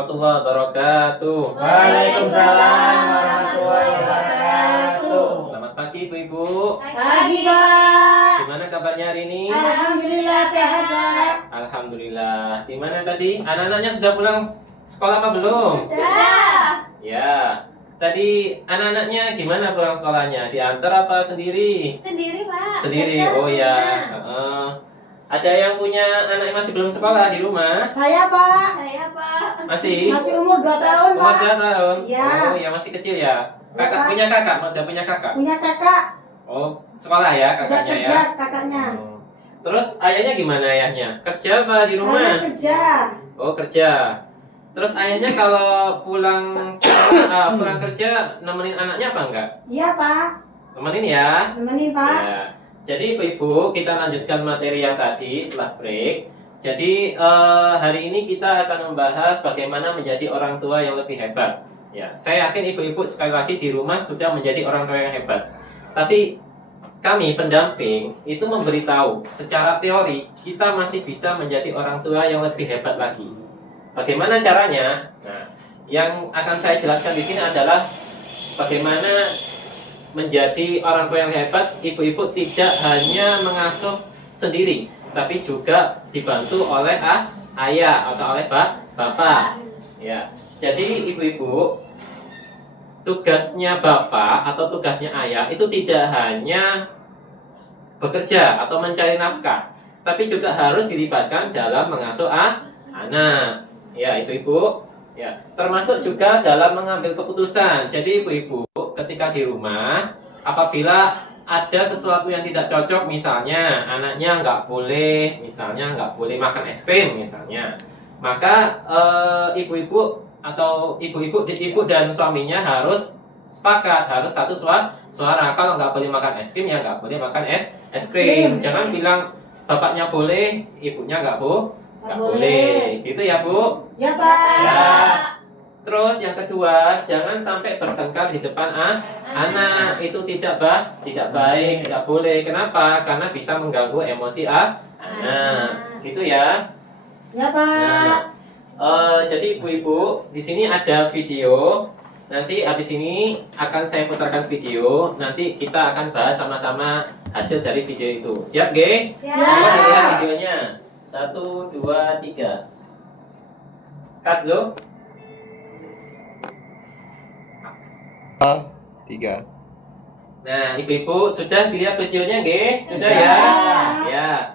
warahmatullahi wabarakatuh. Waalaikumsalam warahmatullahi wabarakatuh. Selamat pagi Ibu-ibu. Pagi, Pak. Gimana kabarnya hari ini? Alhamdulillah sehat, Pak. Alhamdulillah. Gimana tadi? Anak-anaknya sudah pulang sekolah apa belum? Sudah. Ya. Tadi anak-anaknya gimana pulang sekolahnya? Diantar apa sendiri? Sendiri, Pak. Sendiri. Oh ya. Ada yang punya anak yang masih belum sekolah di rumah? Saya, Pak. Saya, Pak. Masih? Masih umur 2 tahun, Umur Pak. 2 tahun? Iya. Oh ya, masih kecil ya? Kakak Pak. punya kakak? Udah punya kakak? Punya kakak. Oh, sekolah ya Sudah kakaknya kerja ya? kakaknya. Terus ayahnya gimana ayahnya? Kerja apa di rumah? Ayah kerja. Oh, kerja. Terus ayahnya kalau pulang sekolah, pulang kerja nemenin anaknya apa enggak? Iya, Pak. Nemenin ya? Nemenin, Pak. Ya. Jadi Ibu-ibu, kita lanjutkan materi yang tadi setelah break. Jadi hari ini kita akan membahas bagaimana menjadi orang tua yang lebih hebat. Ya, saya yakin Ibu-ibu sekali lagi di rumah sudah menjadi orang tua yang hebat. Tapi kami pendamping itu memberitahu secara teori kita masih bisa menjadi orang tua yang lebih hebat lagi. Bagaimana caranya? Nah, yang akan saya jelaskan di sini adalah bagaimana menjadi orang tua yang hebat. Ibu-ibu tidak hanya mengasuh sendiri, tapi juga dibantu oleh ayah atau oleh bapak. Ya, jadi ibu-ibu, tugasnya bapak atau tugasnya ayah itu tidak hanya bekerja atau mencari nafkah, tapi juga harus dilibatkan dalam mengasuh anak. Ya, ibu-ibu. Ya, termasuk juga dalam mengambil keputusan. Jadi ibu-ibu ketika di rumah, apabila ada sesuatu yang tidak cocok, misalnya anaknya nggak boleh makan es krim misalnya, maka ibu-ibu atau ibu dan suaminya harus sepakat, harus satu suara. Kalau nggak boleh makan es krim, ya nggak boleh makan es krim. Jangan bilang bapaknya boleh, ibunya nggak boleh. Gitu ya, Bu? Ya, Pak. Ya. Terus yang kedua, jangan sampai bertengkar di depan anak. Itu tidak baik, tidak boleh. Kenapa? Karena bisa mengganggu emosi anak. Gitu ya. Ya, Pak. Jadi ibu-ibu, di sini ada video. Nanti habis ini akan saya putarkan video. Nanti kita akan bahas sama-sama hasil dari video itu. Siap, Ge? Siap. Kita lihat videonya. 1, 2, 3. Katzo. 3. Nah, ibu-ibu sudah dilihat videonya, Ge? Sudah ya? Ya.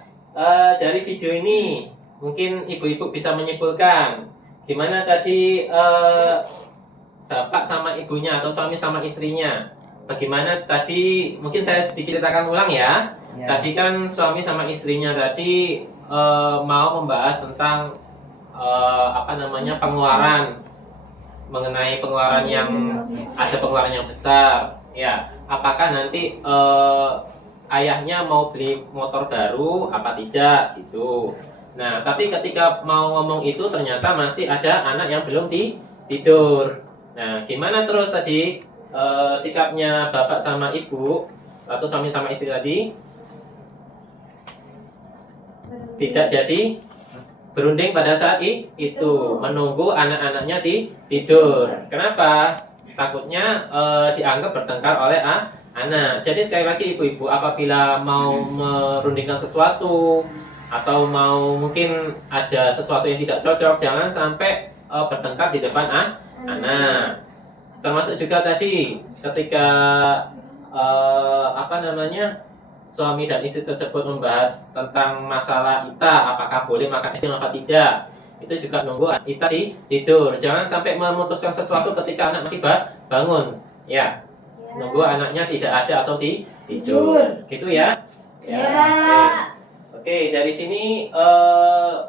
Dari video ini mungkin ibu-ibu bisa menyimpulkan gimana tadi bapak sama ibunya atau suami sama istrinya. Bagaimana tadi, mungkin saya sedikit ceritakan ulang ya. Tadi kan suami sama istrinya tadi mau membahas tentang pengeluaran, mengenai pengeluaran yang ada pengeluaran yang besar. Ya, apakah nanti ayahnya mau beli motor baru apa tidak gitu. Nah, tapi ketika mau ngomong itu ternyata masih ada anak yang belum tidur. Nah, gimana terus tadi sikapnya bapak sama ibu atau suami sama istri tadi? Tidak jadi berunding pada saat itu, menunggu anak-anaknya tidur. Kenapa? Takutnya dianggap bertengkar oleh anak. Jadi sekali lagi ibu-ibu, apabila mau merundingkan sesuatu atau mau mungkin ada sesuatu yang tidak cocok, jangan sampai bertengkar di depan anak. Termasuk juga tadi ketika suami dan istri tersebut membahas tentang masalah Ita, apakah boleh makan es krim apa tidak. Itu juga nunggu Ita tidur. Jangan sampai memutuskan sesuatu ketika anak masih bangun. Ya. Nunggu anaknya tidak ada atau tidur. Gitu ya. Oke, dari sini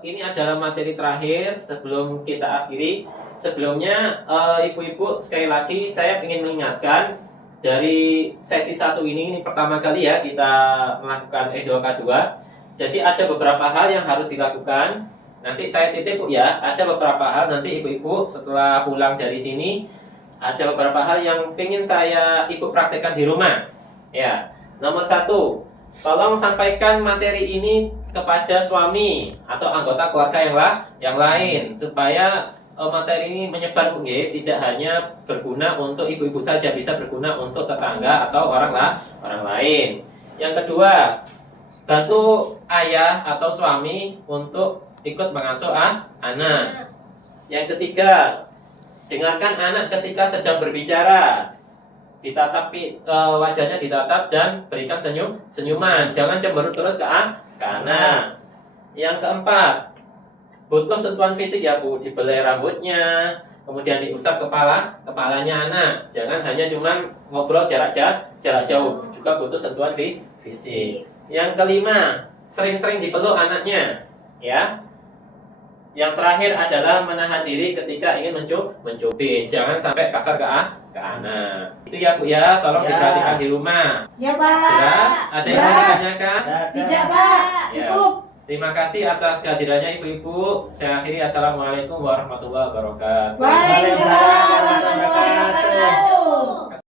ini adalah materi terakhir sebelum kita akhiri. Sebelumnya ibu-ibu, sekali lagi saya ingin mengingatkan, dari sesi 1 ini pertama kali ya kita melakukan E2K2. Jadi ada beberapa hal yang harus dilakukan. Nanti saya titip, Bu ya. Ada beberapa hal nanti ibu-ibu setelah pulang dari sini, ada beberapa hal yang ingin saya ikut praktekkan di rumah. Ya. Nomor 1, tolong sampaikan materi ini kepada suami atau anggota keluarga yang lain supaya materi ini menyebar Bu nggih, tidak hanya berguna untuk ibu-ibu saja, bisa berguna untuk tetangga atau orang lain. Yang kedua, bantu ayah atau suami untuk ikut mengasuh anak. Yang ketiga, dengarkan anak ketika sedang berbicara. Ditatap wajahnya ditatap dan berikan senyuman. Jangan cemberut terus ke anak. Yang keempat, butuh sentuhan fisik ya Bu, dibelai rambutnya, kemudian diusap kepalanya anak. Jangan hanya cuman ngobrol jarak jauh, juga butuh sentuhan fisik. Yang kelima, sering-sering dipeluk anaknya, ya. Yang terakhir adalah menahan diri ketika ingin mencubit. Jangan sampai kasar ke anak. Itu ya Bu ya, tolong Ya. diperhatikan di rumah. Ya Pak. Jelas? Ada yang mau Jelas. ditanyakan? Tidak Pak. Ya. Cukup. Terima kasih atas kehadirannya ibu-ibu. Saya akhiri, assalamualaikum warahmatullahi wabarakatuh. Waalaikumsalam warahmatullahi wabarakatuh.